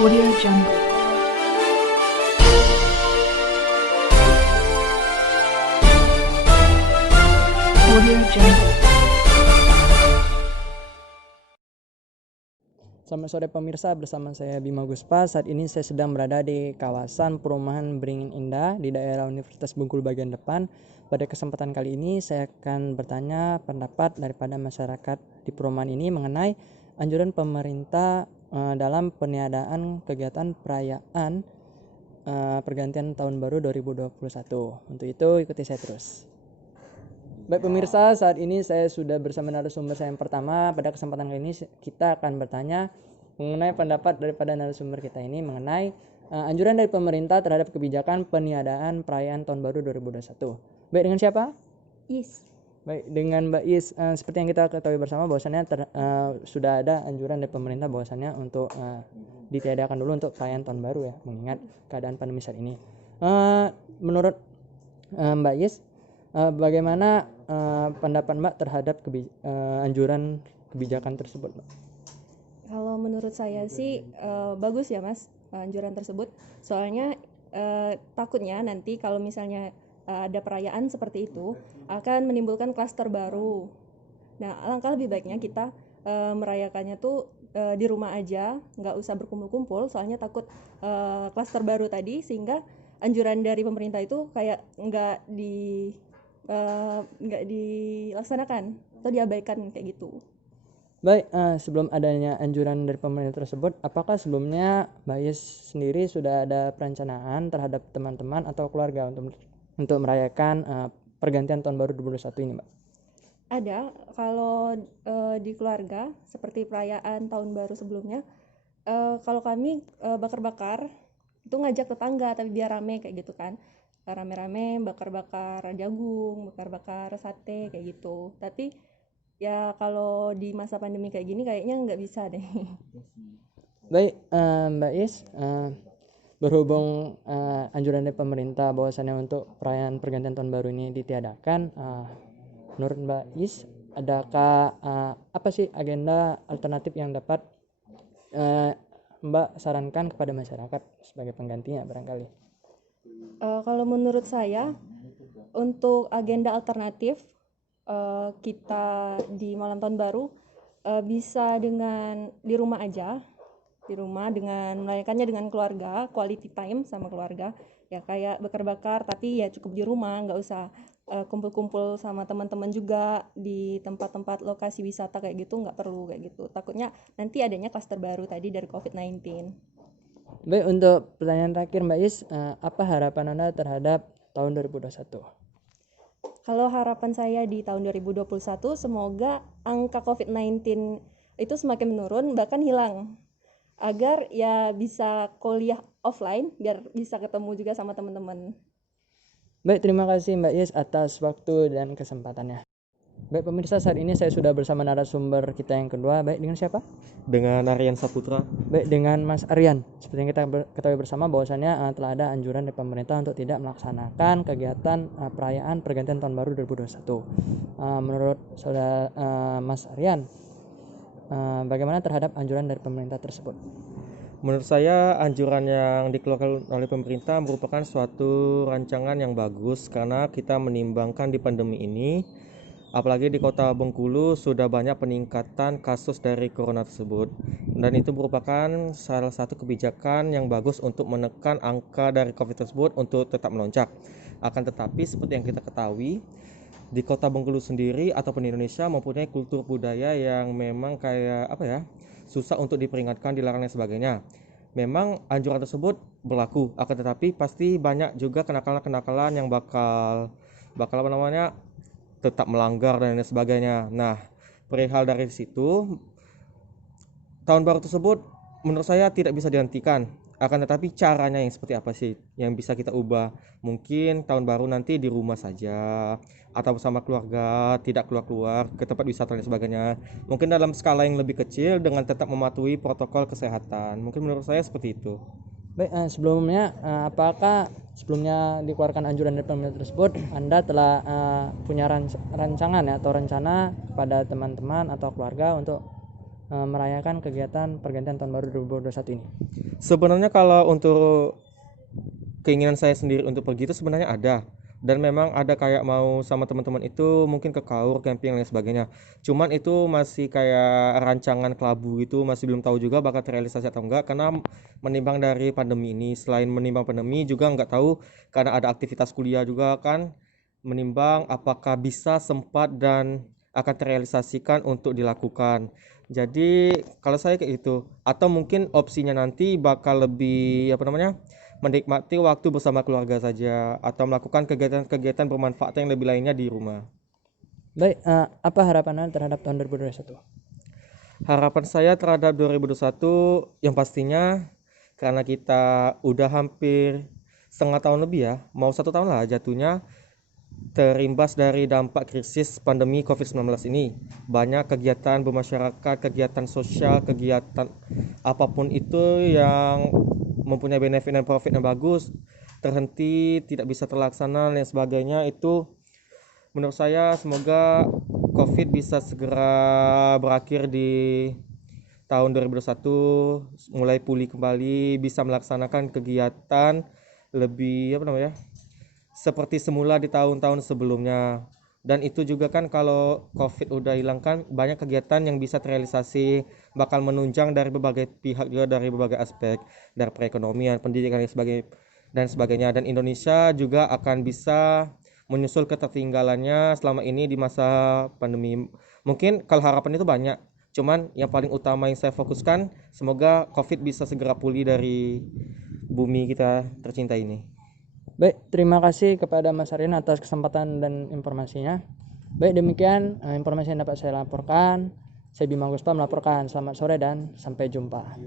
Audio Jungle. Audio Jungle. Selamat sore pemirsa, bersama saya Bima Guspa. Saat ini saya sedang berada di kawasan perumahan Beringin Indah di daerah Universitas Bengkulu bagian depan. Pada kesempatan kali ini saya akan bertanya pendapat daripada masyarakat di perumahan ini mengenai anjuran pemerintah dalam peniadaan kegiatan perayaan pergantian tahun baru 2021. Untuk itu ikuti saya terus. Baik pemirsa, saat ini saya sudah bersama narasumber saya yang pertama. Pada kesempatan kali ini kita akan bertanya mengenai pendapat daripada narasumber kita ini mengenai anjuran dari pemerintah terhadap kebijakan peniadaan perayaan tahun baru 2021. Baik, dengan siapa? Yes. Baik, dengan Mbak Is. Seperti yang kita ketahui bersama bahwasannya sudah ada anjuran dari pemerintah bahwasannya untuk ditiadakan dulu untuk perayaan tahun baru ya, mengingat keadaan pandemi saat ini. Menurut Mbak Is, bagaimana pendapat Mbak terhadap anjuran kebijakan tersebut, Mbak? Kalau menurut saya sih bagus ya Mas anjuran tersebut. Soalnya takutnya nanti kalau misalnya ada perayaan seperti itu akan menimbulkan klaster baru. Nah, alangkah lebih baiknya kita merayakannya tuh di rumah aja, nggak usah berkumpul-kumpul. Soalnya takut klaster baru tadi, sehingga anjuran dari pemerintah itu kayak nggak dilaksanakan atau diabaikan kayak gitu. Baik, sebelum adanya anjuran dari pemerintah tersebut, apakah sebelumnya Mbak Yes sendiri sudah ada perencanaan terhadap teman-teman atau keluarga untuk merayakan pergantian tahun baru 2021 ini, Mbak? Ada, kalau di keluarga seperti perayaan tahun baru sebelumnya, kalau kami bakar-bakar itu ngajak tetangga tapi biar rame kayak gitu kan, rame-rame bakar-bakar jagung, bakar-bakar sate kayak gitu. Tapi ya kalau di masa pandemi kayak gini kayaknya nggak bisa deh. Baik, Mbak Is, berhubung anjuran dari pemerintah bahwasannya untuk perayaan pergantian tahun baru ini ditiadakan, menurut Mbak Is, adakah apa sih agenda alternatif yang dapat Mbak sarankan kepada masyarakat sebagai penggantinya barangkali? Kalau menurut saya untuk agenda alternatif kita di malam tahun baru bisa dengan di rumah aja, di rumah dengan merayakannya dengan keluarga, quality time sama keluarga ya, kayak bakar-bakar tapi ya cukup di rumah, nggak usah kumpul-kumpul sama teman-teman juga di tempat-tempat lokasi wisata kayak gitu, nggak perlu kayak gitu, takutnya nanti adanya klaster baru tadi dari COVID-19. Baik, untuk pertanyaan terakhir Mbak Is, apa harapan Anda terhadap tahun 2021? Kalau harapan saya di tahun 2021 semoga angka COVID-19 itu semakin menurun bahkan hilang, agar ya bisa kuliah offline biar bisa ketemu juga sama teman-teman. Baik, terima kasih Mbak Is atas waktu dan kesempatannya. Baik pemirsa, saat ini saya sudah bersama narasumber kita yang kedua. Baik, dengan siapa? Dengan Aryan Saputra. Baik, dengan Mas Aryan. Seperti yang kita ketahui bersama bahwasannya telah ada anjuran dari pemerintah untuk tidak melaksanakan kegiatan perayaan pergantian tahun baru 2021. Menurut saudara Mas Aryan, bagaimana terhadap anjuran dari pemerintah tersebut? Menurut saya anjuran yang dikeluarkan oleh pemerintah merupakan suatu rancangan yang bagus karena kita menimbangkan di pandemi ini, apalagi di kota Bengkulu sudah banyak peningkatan kasus dari corona tersebut, dan itu merupakan salah satu kebijakan yang bagus untuk menekan angka dari COVID tersebut untuk tetap melonjak. Akan tetapi seperti yang kita ketahui, di kota Bengkulu sendiri ataupun di Indonesia mempunyai kultur budaya yang memang kayak susah untuk diperingatkan, dilarang dan sebagainya. Memang anjuran tersebut berlaku, akan tetapi pasti banyak juga kenakalan-kenakalan yang bakal tetap melanggar dan lain sebagainya. Nah, perihal dari situ, tahun baru tersebut menurut saya tidak bisa dihentikan. Akan tetapi caranya yang seperti apa sih yang bisa kita ubah? Mungkin tahun baru nanti di rumah saja atau bersama keluarga, tidak keluar-keluar ke tempat wisata dan sebagainya. Mungkin dalam skala yang lebih kecil dengan tetap mematuhi protokol kesehatan. Mungkin menurut saya seperti itu. Baik, sebelumnya apakah sebelumnya dikeluarkan anjuran dari pemerintah tersebut Anda telah punya rancangan ya, atau rencana pada teman-teman atau keluarga untuk merayakan kegiatan pergantian tahun baru 2021 ini? Sebenarnya kalau untuk keinginan saya sendiri untuk pergi itu sebenarnya ada, dan memang ada kayak mau sama teman-teman itu mungkin ke Kaur, camping dan lain sebagainya. Cuman itu masih kayak rancangan kelabu gitu, masih belum tahu juga bakal terrealisasi atau enggak, karena menimbang dari pandemi ini. Selain menimbang pandemi juga nggak tahu, karena ada aktivitas kuliah juga kan, menimbang apakah bisa, sempat, dan akan terrealisasikan untuk dilakukan. Jadi kalau saya kayak gitu, atau mungkin opsinya nanti bakal lebih menikmati waktu bersama keluarga saja, atau melakukan kegiatan-kegiatan bermanfaat yang lebih lainnya di rumah. Baik, apa harapan Anda terhadap tahun 2021? Harapan saya terhadap 2021 yang pastinya, karena kita udah hampir setengah tahun lebih ya, mau 1 tahun lah jatuhnya, terimbas dari dampak krisis pandemi COVID-19 ini. Banyak kegiatan bermasyarakat, kegiatan sosial, kegiatan apapun itu yang mempunyai benefit dan profit yang bagus terhenti, tidak bisa terlaksana dan sebagainya. Itu menurut saya semoga COVID bisa segera berakhir di tahun 2021, mulai pulih kembali, bisa melaksanakan kegiatan lebih seperti semula di tahun-tahun sebelumnya. Dan itu juga kan kalau COVID udah hilang kan banyak kegiatan yang bisa terrealisasi, bakal menunjang dari berbagai pihak juga, dari berbagai aspek, dari perekonomian, pendidikan dan sebagainya. Dan Indonesia juga akan bisa menyusul ketertinggalannya selama ini di masa pandemi. Mungkin kalau harapan itu banyak, cuman yang paling utama yang saya fokuskan, semoga COVID bisa segera pulih dari bumi kita tercinta ini. Baik, terima kasih kepada Mas Aryan atas kesempatan dan informasinya. Baik, demikian informasi yang dapat saya laporkan. Saya Bima Guspa melaporkan. Selamat sore dan sampai jumpa.